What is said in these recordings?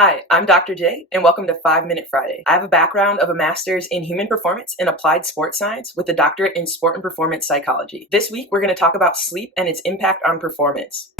Hi, I'm Dr. J, and welcome to 5 Minute Friday. I have a background of a master's in human performance and applied sports science with a doctorate in sport and performance psychology. This week, we're going to talk about sleep and its impact on performance.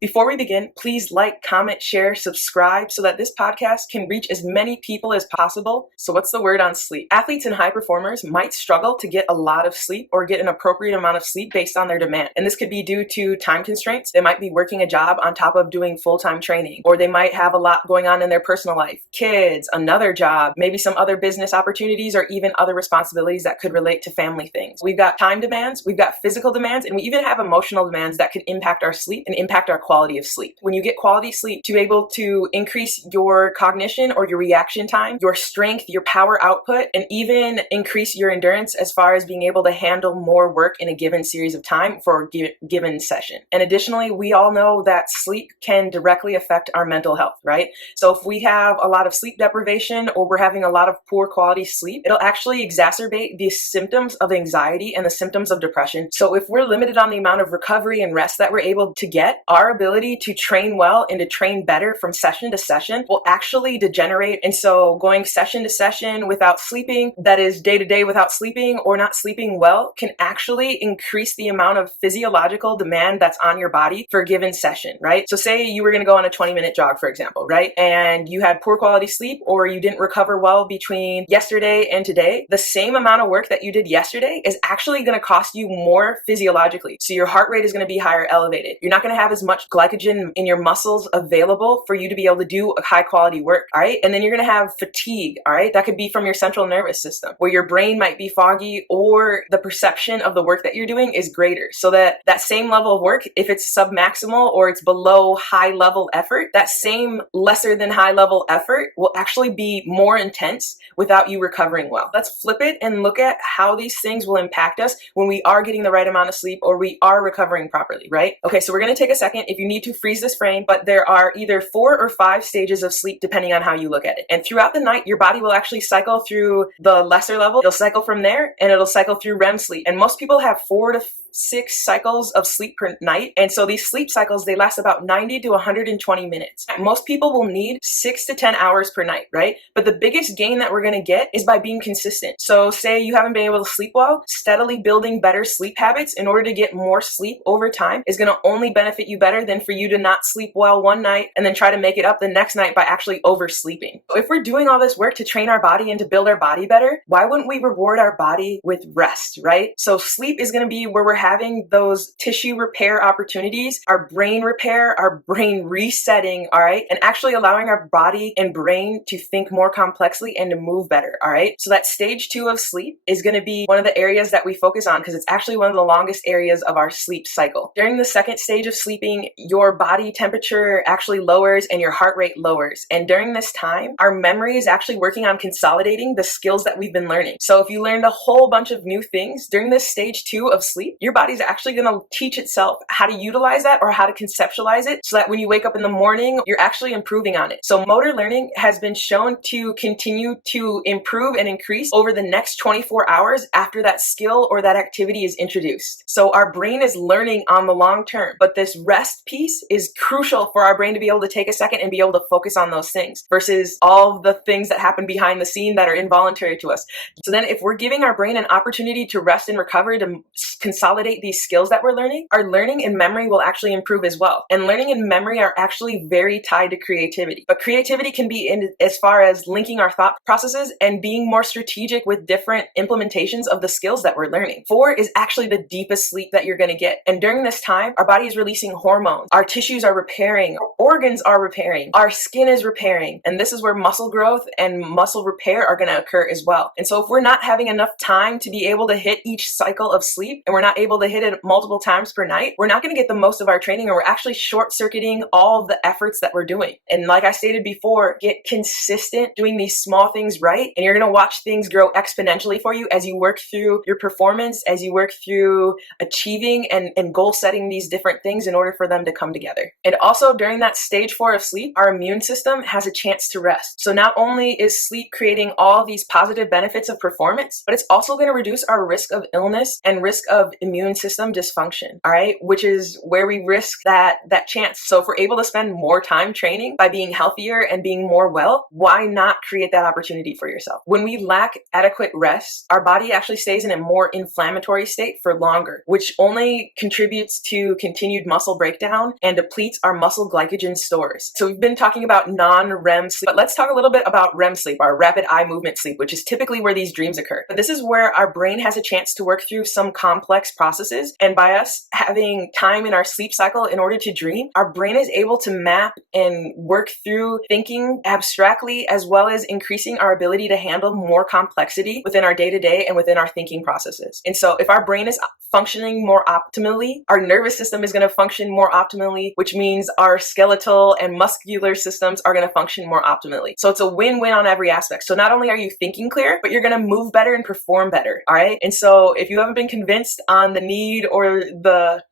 Before we begin, please like, comment, share, subscribe so that this podcast can reach as many people as possible. So what's the word on sleep? Athletes and high performers might struggle to get a lot of sleep or get an appropriate amount of sleep based on their demand. And this could be due to time constraints. They might be working a job on top of doing full-time training, or they might have a lot going on in their personal life, kids, another job, maybe some other business opportunities, or even other responsibilities that could relate to family things. We've got time demands, we've got physical demands, and we even have emotional demands that could impact our sleep and impact our quality of sleep. When you get quality sleep, to be able to increase your cognition or your reaction time, your strength, your power output, and even increase your endurance as far as being able to handle more work in a given series of time for a given session. And additionally, we all know that sleep can directly affect our mental health, right? So if we have a lot of sleep deprivation or we're having a lot of poor quality sleep, it'll actually exacerbate the symptoms of anxiety and the symptoms of depression. So if we're limited on the amount of recovery and rest that we're able to get, our ability to train well and to train better from session to session will actually degenerate. And so going session to session without sleeping, that is day to day without sleeping or not sleeping well, can actually increase the amount of physiological demand that's on your body for a given session, right? So say you were going to go on a 20-minute jog, for example, right? And you had poor quality sleep or you didn't recover well between yesterday and today. The same amount of work that you did yesterday is actually going to cost you more physiologically. So your heart rate is going to be higher elevated. You're not going to have as much glycogen in your muscles available for you to be able to do a high quality work, all right? And then you're going to have fatigue, all right? That could be from your central nervous system where your brain might be foggy or the perception of the work that you're doing is greater. So that same level of work, if it's submaximal or it's below high level effort, that same lesser than high level effort will actually be more intense without you recovering well. Let's flip it and look at how these things will impact us when we are getting the right amount of sleep or we are recovering properly, right? Okay, so we're going to take a second. If you need to freeze this frame, but there are either 4 or 5 stages of sleep depending on how you look at it. And throughout the night, your body will actually cycle through the lesser level. It'll cycle from there and it'll cycle through REM sleep. And most people have 4 to 6 cycles of sleep per night. And so these sleep cycles, they last about 90 to 120 minutes. Most people will need 6 to 10 hours per night, right? But the biggest gain that we're going to get is by being consistent. So say you haven't been able to sleep well, steadily building better sleep habits in order to get more sleep over time is going to only benefit you better than for you to not sleep well one night and then try to make it up the next night by actually oversleeping. So if we're doing all this work to train our body and to build our body better, why wouldn't we reward our body with rest, right? So sleep is going to be where we're having those tissue repair opportunities, our brain repair, our brain resetting, all right? And actually allowing our body and brain to think more complexly and to move better, all right? So that stage 2 of sleep is going to be one of the areas that we focus on because it's actually one of the longest areas of our sleep cycle. During the second stage of sleeping, your body temperature actually lowers and your heart rate lowers. And during this time, our memory is actually working on consolidating the skills that we've been learning. So if you learned a whole bunch of new things during this stage 2 of sleep, your body's actually going to teach itself how to utilize that or how to conceptualize it so that when you wake up in the morning, you're actually improving on it. So motor learning has been shown to continue to improve and increase over the next 24 hours after that skill or that activity is introduced. So our brain is learning on the long term, but this rest piece is crucial for our brain to be able to take a second and be able to focus on those things versus all the things that happen behind the scene that are involuntary to us. So then if we're giving our brain an opportunity to rest and recover, to consolidate these skills that we're learning, our learning and memory will actually improve as well. And learning and memory are actually very tied to creativity. But creativity can be in as far as linking our thought processes and being more strategic with different implementations of the skills that we're learning. 4 is actually the deepest sleep that you're going to get. And during this time, our body is releasing hormones. Our tissues are repairing. Our organs are repairing. Our skin is repairing. And this is where muscle growth and muscle repair are going to occur as well. And so if we're not having enough time to be able to hit each cycle of sleep and we're not able to hit it multiple times per night, we're not going to get the most of our training, or we're actually short-circuiting all of the efforts that we're doing. And like I stated before, get consistent doing these small things right, and you're going to watch things grow exponentially for you as you work through your performance, as you work through achieving and goal setting these different things in order for them to come together. And also during that stage 4 of sleep, our immune system has a chance to rest. So not only is sleep creating all these positive benefits of performance, but it's also going to reduce our risk of illness and risk of immune immune system dysfunction, all right, which is where we risk that chance. So if we're able to spend more time training by being healthier and being more well, why not create that opportunity for yourself? When we lack adequate rest, our body actually stays in a more inflammatory state for longer, which only contributes to continued muscle breakdown and depletes our muscle glycogen stores. So we've been talking about non-REM sleep, but let's talk a little bit about REM sleep, our rapid eye movement sleep, which is typically where these dreams occur. But this is where our brain has a chance to work through some complex processes. And by us having time in our sleep cycle in order to dream, our brain is able to map and work through thinking abstractly, as well as increasing our ability to handle more complexity within our day-to-day and within our thinking processes. And so if our brain is functioning more optimally, our nervous system is going to function more optimally, which means our skeletal and muscular systems are going to function more optimally. So it's a win-win on every aspect. So not only are you thinking clear, but you're going to move better and perform better. All right. And so if you haven't been convinced on the need or the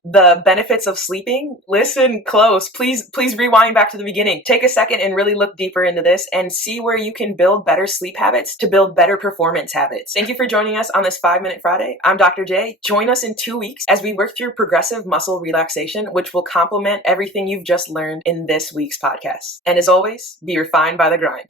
benefits of sleeping, listen close. Please rewind back to the beginning. Take a second and really look deeper into this and see where you can build better sleep habits to build better performance habits. Thank you for joining us on this 5-Minute Friday. I'm Dr. J. Join us in 2 weeks as we work through progressive muscle relaxation, which will complement everything you've just learned in this week's podcast. And as always, be refined by the grind.